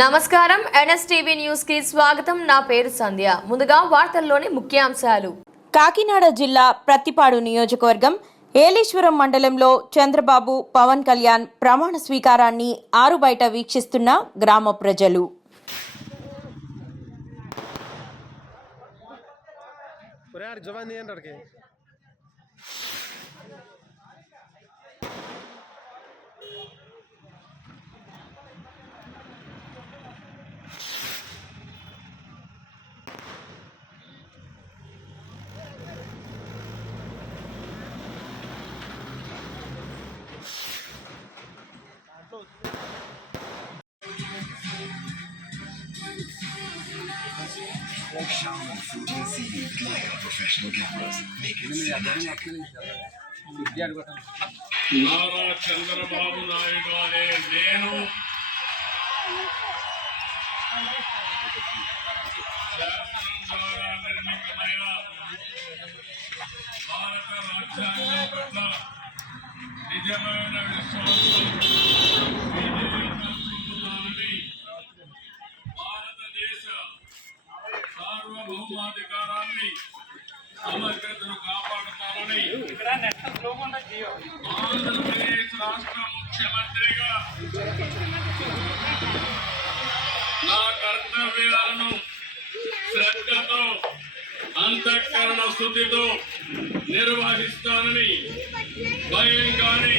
నమస్కారం NSTV news కి స్వాగతం. నా పేరు సంధ్య. ముందుగా వార్తల్లోని ముఖ్యాంశాలు. కాకినాడ జిల్లా ప్రత్తిపాడు నియోజకవర్గం ఏలేశ్వరం మండలంలో చంద్రబాబు పవన్ కళ్యాణ్ ప్రమాణ స్వీకారాన్ని ఆరుబయట వీక్షిస్తున్న గ్రామ ప్రజలు. Shaman Fuji CD Leica professional cameras make it cinematic. Nara Chandrababu Naidu అనే నేను శాసనం ద్వారా నిర్మితమైన భారత రాజ్యాంగం పట్ల నిజమైన విశ్వాసం చూపుతానని, భారతదేశ సార్వభౌమాధికారాన్ని సమగ్రతను కాపాడుతానని ఆంధ్రప్రదేశ్ రాష్ట్ర ముఖ్యమంత్రిగా నా కర్తవ్యాలను శ్రద్ధతో అంతఃకరణ స్థుతితో నిర్వహిస్తానని భయం కానీ